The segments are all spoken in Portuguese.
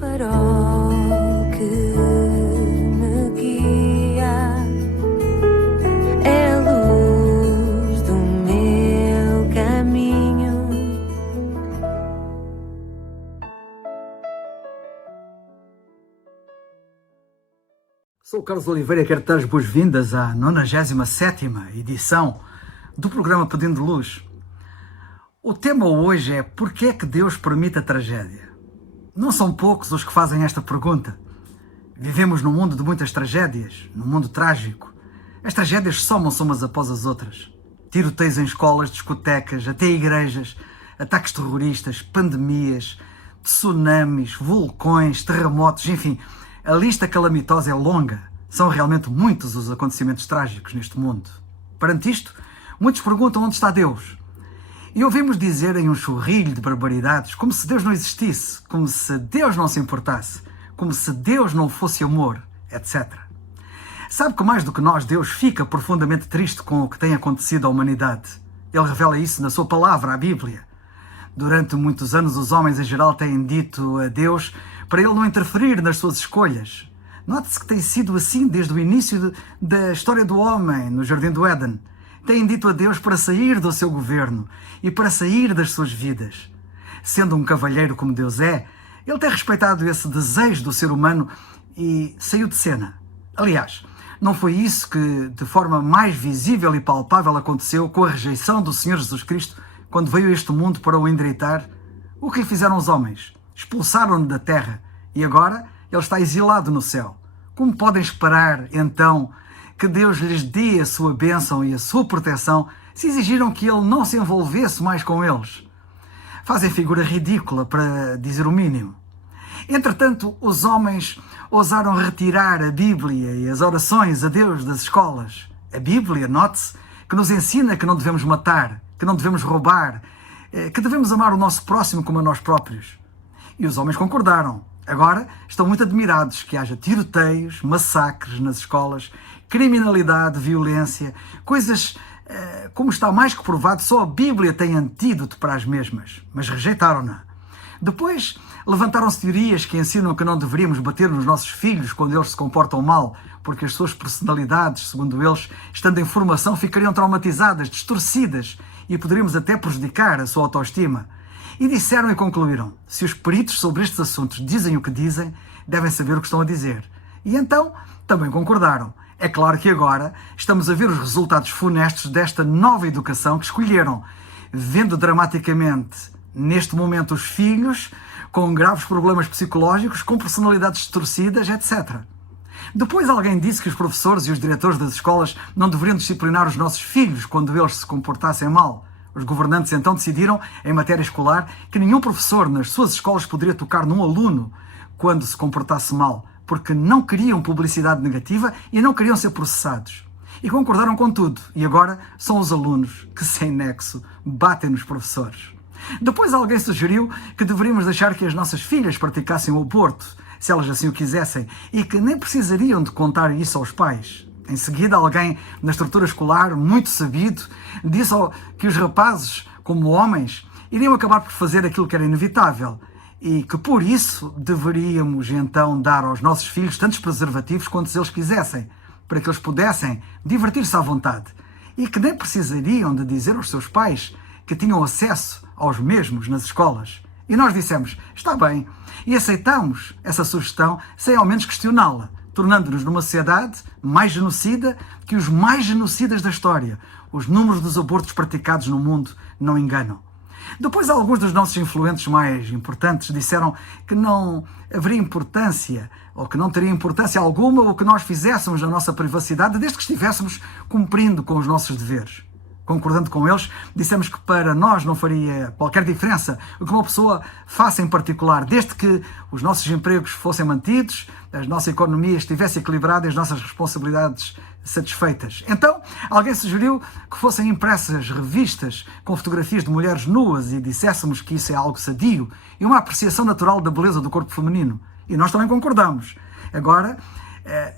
farol que me guia, é a luz do meu caminho. Sou o Carlos Oliveira e quero dar as boas-vindas à 97ª edição do programa Pedindo Luz. O tema hoje é: porquê é que Deus permite a tragédia? Não são poucos os que fazem esta pergunta. Vivemos num mundo de muitas tragédias, num mundo trágico. As tragédias somam-se umas após as outras. Tiroteios em escolas, discotecas, até igrejas, ataques terroristas, pandemias, tsunamis, vulcões, terremotos, enfim, a lista calamitosa é longa. São realmente muitos os acontecimentos trágicos neste mundo. Perante isto, muitos perguntam onde está Deus. E ouvimos dizer em um chorrilho de barbaridades como se Deus não existisse, como se Deus não se importasse, como se Deus não fosse amor, etc. Sabe que mais do que nós, Deus fica profundamente triste com o que tem acontecido à humanidade. Ele revela isso na sua palavra, a Bíblia. Durante muitos anos os homens em geral têm dito a Deus para Ele não interferir nas suas escolhas. Note-se que tem sido assim desde o início da história do homem no Jardim do Éden. Têm dito a Deus para sair do seu governo e para sair das suas vidas. Sendo um cavalheiro como Deus é, Ele tem respeitado esse desejo do ser humano e saiu de cena. Aliás, não foi isso que de forma mais visível e palpável aconteceu com a rejeição do Senhor Jesus Cristo quando veio a este mundo para o endireitar? O que lhe fizeram os homens? Expulsaram-no da terra e agora Ele está exilado no céu. Como podem esperar, então, que Deus lhes dê a sua bênção e a sua proteção se exigiram que Ele não se envolvesse mais com eles? Fazem figura ridícula, para dizer o mínimo. Entretanto, os homens ousaram retirar a Bíblia e as orações a Deus das escolas. A Bíblia, note-se, que nos ensina que não devemos matar, que não devemos roubar, que devemos amar o nosso próximo como a nós próprios. E os homens concordaram. Agora estão muito admirados que haja tiroteios, massacres nas escolas, criminalidade, violência, coisas como está mais que provado, só a Bíblia tem antídoto para as mesmas, mas rejeitaram-na. Depois levantaram-se teorias que ensinam que não deveríamos bater nos nossos filhos quando eles se comportam mal, porque as suas personalidades, segundo eles, estando em formação, ficariam traumatizadas, distorcidas e poderíamos até prejudicar a sua autoestima. E disseram e concluíram: se os peritos sobre estes assuntos dizem o que dizem, devem saber o que estão a dizer. E então também concordaram. É claro que agora estamos a ver os resultados funestos desta nova educação que escolheram, vendo dramaticamente, neste momento, os filhos com graves problemas psicológicos, com personalidades distorcidas, etc. Depois alguém disse que os professores e os diretores das escolas não deveriam disciplinar os nossos filhos quando eles se comportassem mal. Os governantes então decidiram, em matéria escolar, que nenhum professor nas suas escolas poderia tocar num aluno quando se comportasse mal, porque não queriam publicidade negativa e não queriam ser processados. E concordaram com tudo, e agora são os alunos que, sem nexo, batem nos professores. Depois alguém sugeriu que deveríamos deixar que as nossas filhas praticassem o aborto, se elas assim o quisessem, e que nem precisariam de contar isso aos pais. Em seguida, alguém na estrutura escolar, muito sabido, disse que os rapazes, como homens, iriam acabar por fazer aquilo que era inevitável e que, por isso, deveríamos então dar aos nossos filhos tantos preservativos quantos eles quisessem, para que eles pudessem divertir-se à vontade e que nem precisariam de dizer aos seus pais que tinham acesso aos mesmos nas escolas. E nós dissemos: está bem, e aceitamos essa sugestão sem ao menos questioná-la, tornando-nos numa sociedade mais genocida que os mais genocidas da história. Os números dos abortos praticados no mundo não enganam. Depois, alguns dos nossos influentes mais importantes disseram que não haveria importância, ou que não teria importância alguma o que nós fizéssemos na nossa privacidade, desde que estivéssemos cumprindo com os nossos deveres. Concordando com eles, dissemos que para nós não faria qualquer diferença o que uma pessoa faça em particular, desde que os nossos empregos fossem mantidos, a nossa economia estivesse equilibrada e as nossas responsabilidades satisfeitas. Então, alguém sugeriu que fossem impressas revistas com fotografias de mulheres nuas e disséssemos que isso é algo sadio e uma apreciação natural da beleza do corpo feminino. E nós também concordamos. Agora,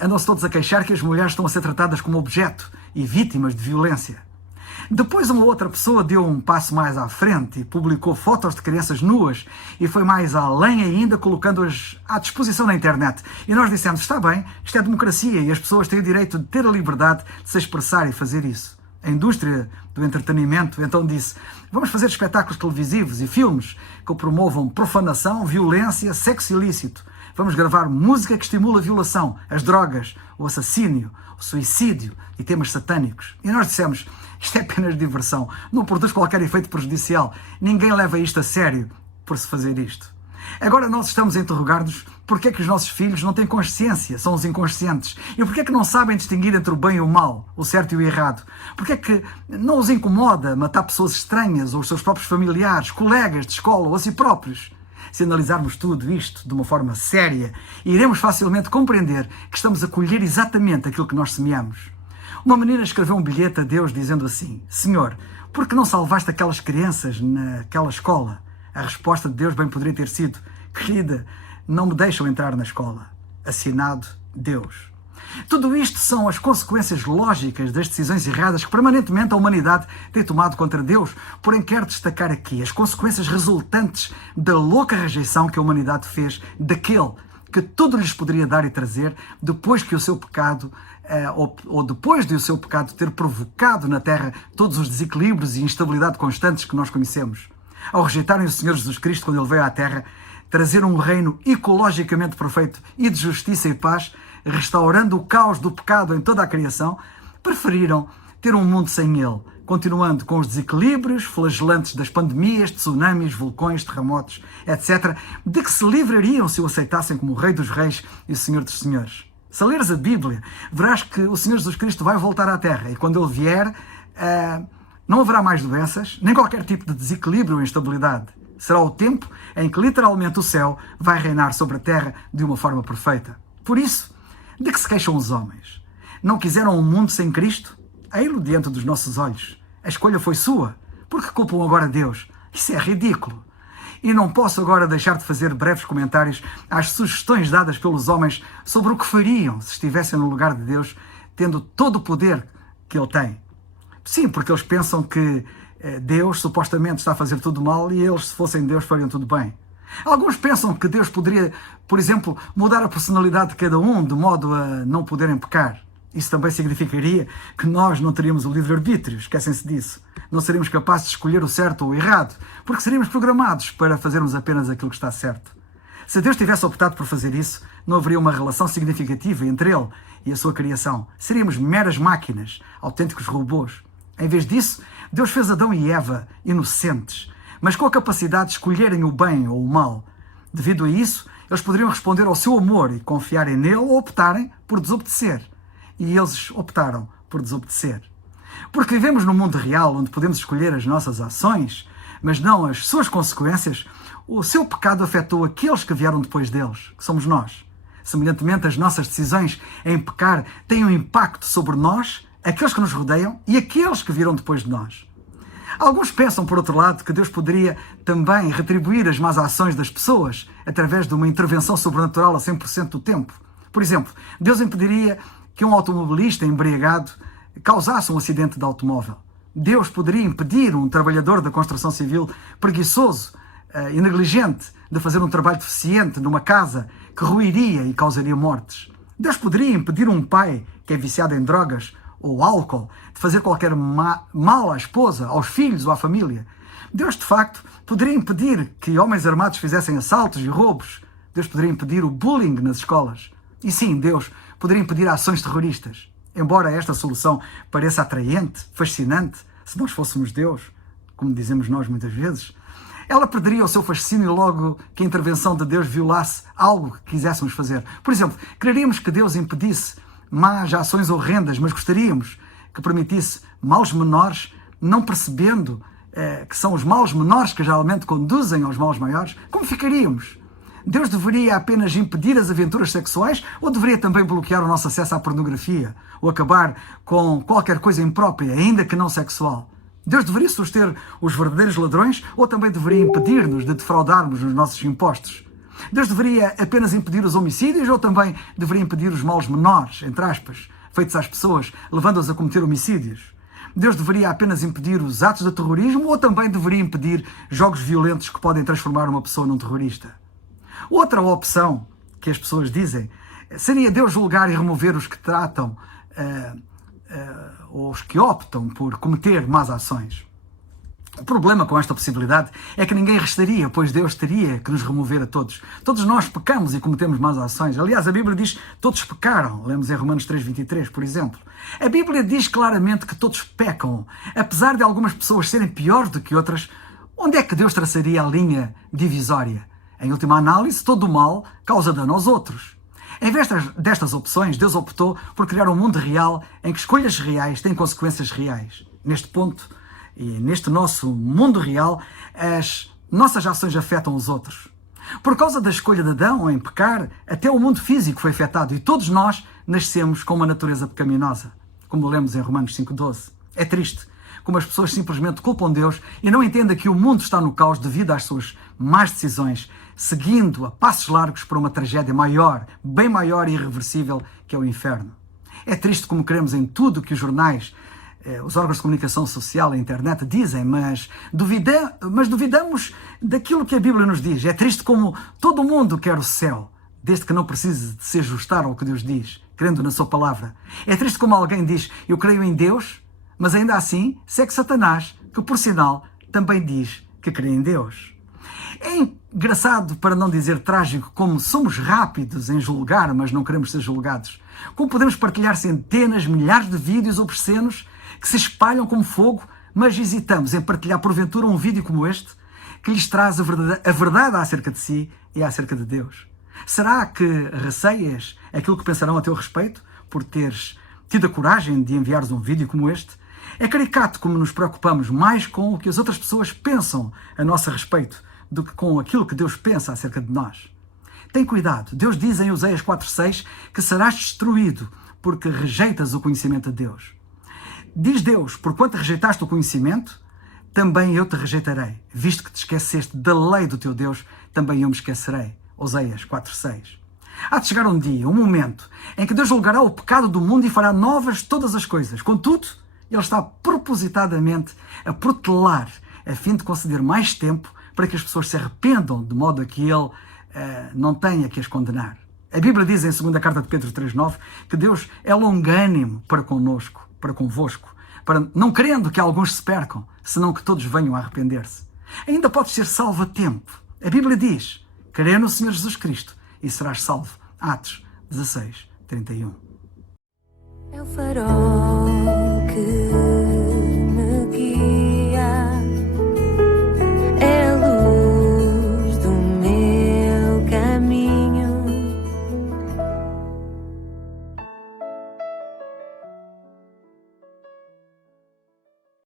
andam-se todos a queixar que as mulheres estão a ser tratadas como objeto e vítimas de violência. Depois uma outra pessoa deu um passo mais à frente e publicou fotos de crianças nuas e foi mais além ainda, colocando-as à disposição na internet. E nós dissemos, está bem, isto é democracia e as pessoas têm o direito de ter a liberdade de se expressar e fazer isso. A indústria do entretenimento então disse, vamos fazer espetáculos televisivos e filmes que promovam profanação, violência, sexo ilícito. Vamos gravar música que estimula a violação, as drogas, o assassínio, o suicídio e temas satânicos. E nós dissemos, isto é apenas diversão, não produz qualquer efeito prejudicial, ninguém leva isto a sério por se fazer isto. Agora nós estamos a interrogar-nos porque é que os nossos filhos não têm consciência, são os inconscientes, e porque é que não sabem distinguir entre o bem e o mal, o certo e o errado, porque é que não os incomoda matar pessoas estranhas ou os seus próprios familiares, colegas de escola ou a si próprios. Se analisarmos tudo isto de uma forma séria, iremos facilmente compreender que estamos a colher exatamente aquilo que nós semeamos. Uma menina escreveu um bilhete a Deus dizendo assim, Senhor, por que não salvaste aquelas crianças naquela escola? A resposta de Deus bem poderia ter sido, querida, não me deixam entrar na escola. Assinado Deus. Tudo isto são as consequências lógicas das decisões erradas que permanentemente a humanidade tem tomado contra Deus. Porém, quero destacar aqui as consequências resultantes da louca rejeição que a humanidade fez daquele que tudo lhes poderia dar e trazer depois que o seu pecado, ou depois de o seu pecado ter provocado na Terra todos os desequilíbrios e instabilidade constantes que nós conhecemos. Ao rejeitarem o Senhor Jesus Cristo quando Ele veio à Terra, trazer um reino ecologicamente perfeito e de justiça e paz, restaurando o caos do pecado em toda a criação, preferiram ter um mundo sem Ele, continuando com os desequilíbrios flagelantes das pandemias, tsunamis, vulcões, terremotos, etc., de que se livrariam se o aceitassem como o Rei dos Reis e o Senhor dos Senhores. Se leres a Bíblia, verás que o Senhor Jesus Cristo vai voltar à Terra e quando Ele vier, não haverá mais doenças, nem qualquer tipo de desequilíbrio ou instabilidade. Será o tempo em que literalmente o céu vai reinar sobre a terra de uma forma perfeita. Por isso, de que se queixam os homens? Não quiseram um mundo sem Cristo? Ei-lo diante dos nossos olhos. A escolha foi sua. Por que culpam agora Deus? Isso é ridículo. E não posso agora deixar de fazer breves comentários às sugestões dadas pelos homens sobre o que fariam se estivessem no lugar de Deus, tendo todo o poder que Ele tem. Sim, porque eles pensam que Deus supostamente está a fazer tudo mal e eles, se fossem Deus, fariam tudo bem. Alguns pensam que Deus poderia, por exemplo, mudar a personalidade de cada um de modo a não poderem pecar. Isso também significaria que nós não teríamos o livre-arbítrio, esquecem-se disso. Não seríamos capazes de escolher o certo ou o errado, porque seríamos programados para fazermos apenas aquilo que está certo. Se Deus tivesse optado por fazer isso, não haveria uma relação significativa entre Ele e a sua criação. Seríamos meras máquinas, autênticos robôs. Em vez disso, Deus fez Adão e Eva inocentes, mas com a capacidade de escolherem o bem ou o mal. Devido a isso, eles poderiam responder ao seu amor e confiarem nele ou optarem por desobedecer. E eles optaram por desobedecer. Porque vivemos num mundo real onde podemos escolher as nossas ações, mas não as suas consequências, o seu pecado afetou aqueles que vieram depois deles, que somos nós. Semelhantemente, as nossas decisões em pecar têm um impacto sobre nós, aqueles que nos rodeiam e aqueles que viram depois de nós. Alguns pensam, por outro lado, que Deus poderia também retribuir as más ações das pessoas através de uma intervenção sobrenatural a 100% do tempo. Por exemplo, Deus impediria que um automobilista embriagado causasse um acidente de automóvel. Deus poderia impedir um trabalhador da construção civil preguiçoso e negligente de fazer um trabalho deficiente numa casa que ruiria e causaria mortes. Deus poderia impedir um pai que é viciado em drogas ou álcool, de fazer qualquer mal à esposa, aos filhos ou à família. Deus, de facto, poderia impedir que homens armados fizessem assaltos e roubos. Deus poderia impedir o bullying nas escolas. E sim, Deus poderia impedir ações terroristas. Embora esta solução pareça atraente, fascinante, se nós fôssemos Deus, como dizemos nós muitas vezes, ela perderia o seu fascínio logo que a intervenção de Deus violasse algo que quiséssemos fazer. Por exemplo, quereríamos que Deus impedisse más ações horrendas, mas gostaríamos que permitisse males menores, não percebendo que são os males menores que geralmente conduzem aos males maiores. Como ficaríamos? Deus deveria apenas impedir as aventuras sexuais ou deveria também bloquear o nosso acesso à pornografia ou acabar com qualquer coisa imprópria, ainda que não sexual? Deus deveria suster os verdadeiros ladrões ou também deveria impedir-nos de defraudarmos nos nossos impostos? Deus deveria apenas impedir os homicídios ou também deveria impedir os males menores, entre aspas, feitos às pessoas, levando-as a cometer homicídios? Deus deveria apenas impedir os atos de terrorismo ou também deveria impedir jogos violentos que podem transformar uma pessoa num terrorista? Outra opção que as pessoas dizem seria Deus julgar e remover os que tratam ou os que optam por cometer más ações. O problema com esta possibilidade é que ninguém restaria, pois Deus teria que nos remover a todos. Todos nós pecamos e cometemos más ações. Aliás, a Bíblia diz que todos pecaram. Lemos em Romanos 3:23, por exemplo. A Bíblia diz claramente que todos pecam. Apesar de algumas pessoas serem piores do que outras, onde é que Deus traçaria a linha divisória? Em última análise, todo o mal causa dano aos outros. Em vez destas opções, Deus optou por criar um mundo real em que escolhas reais têm consequências reais. Neste ponto, e neste nosso mundo real, as nossas ações afetam os outros. Por causa da escolha de Adão em pecar, até o mundo físico foi afetado e todos nós nascemos com uma natureza pecaminosa, como lemos em Romanos 5:12. É triste como as pessoas simplesmente culpam Deus e não entendem que o mundo está no caos devido às suas más decisões, seguindo a passos largos para uma tragédia maior, bem maior e irreversível, que é o inferno. É triste como queremos em tudo que os jornais, os órgãos de comunicação social, a internet dizem, mas duvidamos daquilo que a Bíblia nos diz. É triste como todo mundo quer o céu, desde que não precise de se ajustar ao que Deus diz, crendo na sua palavra. É triste como alguém diz, eu creio em Deus, mas ainda assim segue Satanás, que por sinal também diz que crê em Deus. É engraçado, para não dizer trágico, como somos rápidos em julgar, mas não queremos ser julgados. Como podemos partilhar centenas, milhares de vídeos obscenos que se espalham como fogo, mas hesitamos em partilhar porventura um vídeo como este, que lhes traz a verdade acerca de si e acerca de Deus. Será que receias aquilo que pensarão a teu respeito por teres tido a coragem de enviares um vídeo como este? É caricato como nos preocupamos mais com o que as outras pessoas pensam a nosso respeito do que com aquilo que Deus pensa acerca de nós. Tem cuidado. Deus diz em Oséias 4:6 que serás destruído porque rejeitas o conhecimento de Deus. Diz Deus, porquanto rejeitaste o conhecimento, também eu te rejeitarei. Visto que te esqueceste da lei do teu Deus, também eu me esquecerei. Oséias 4:6. Há de chegar um dia, um momento, em que Deus julgará o pecado do mundo e fará novas todas as coisas. Contudo, Ele está propositadamente a protelar, a fim de conceder mais tempo para que as pessoas se arrependam, de modo a que Ele não tenha que as condenar. A Bíblia diz em 2ª carta de Pedro 3:9 que Deus é longânimo para convosco, para não querendo que alguns se percam, senão que todos venham a arrepender-se. Ainda podes ser salvo a tempo. A Bíblia diz, crê no Senhor Jesus Cristo e serás salvo. Atos 16:31. É o farol